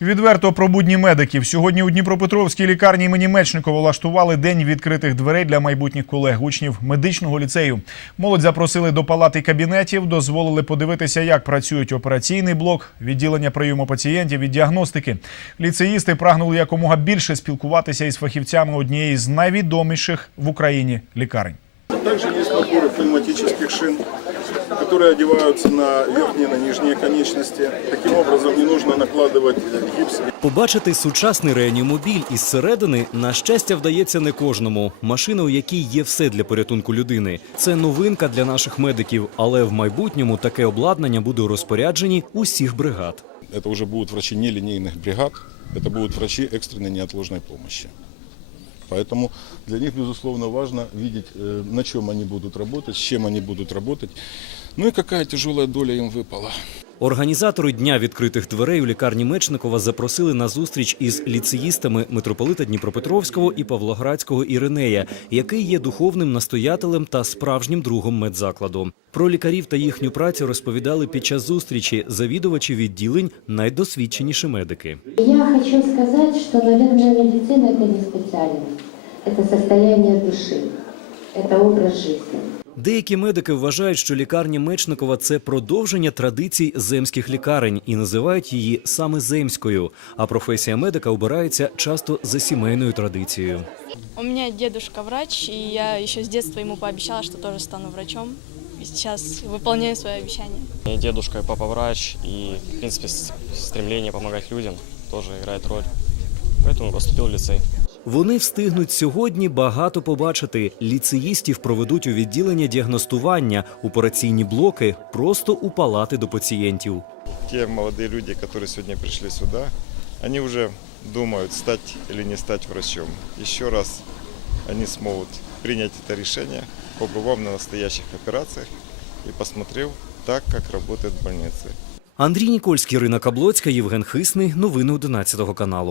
Відверто про будні медиків. Сьогодні у Дніпропетровській лікарні імені Мечникова влаштували день відкритих дверей для майбутніх колег, учнів медичного ліцею. Молодь запросили до палати кабінетів, дозволили подивитися, як працюють операційний блок, відділення прийому пацієнтів і діагностики. Ліцеїсти прагнули якомога більше спілкуватися із фахівцями однієї з найвідоміших в Україні лікарень. Также есть наборы пневматических шин, которые одеваются на верхние и на нижние конечности. Таким образом не нужно накладывать гипс Побачити сучасний реанімобіль із середини на щастя вдається не кожному. Машина, у якій є все для порятунку людини. Це новинка для наших медиків, але в майбутньому таке обладнання буде у розпорядженні усіх бригад. Это уже будут врачи нелинейных бригад, это будут врачи экстренной неотложной помощи. Поэтому для них, безусловно, важно видеть, э, на чем они будут работать, с чем они будут работать, ну и какая тяжелая доля им выпала. Організатори дня відкритих дверей у лікарні Мечникова запросили на зустріч із ліцеїстами митрополита Дніпропетровського і Павлоградського Іринея, який є духовним настоятелем та справжнім другом медзакладу. Про лікарів та їхню працю розповідали під час зустрічі завідувачі відділень найдосвідченіші медики. Я хочу сказать, что, наверное, медицина это не специальность, это состояние души, это образ жизни. Деякі медики вважають, що лікарня Мечникова це продовження традицій земських лікарень і називають її саме земською. А професія медика обирається часто за сімейною традицією. У меня дедушка врач, и я еще с детства ему пообещала, что тоже стану врачом. И сейчас выполняю свое обещание. И дедушка, и папа врач, и, в принципе, с- стремление помогать людям тоже играет роль. Поэтому поступил в лицей. Вони встигнуть сьогодні багато побачити. Ліцеїстів проведуть у відділення діагностування, операційні блоки, просто у палати до пацієнтів. те молодые люди, которые сегодня пришли сюда, они уже думают, стать или не стать врачом. Еще раз они смогут принять это решение, побывав на настоящих операциях и посмотрев так, как работает больница. Андрій Нікольський, Ірина Каблоцька, Євген Хисний. Новини 11 каналу.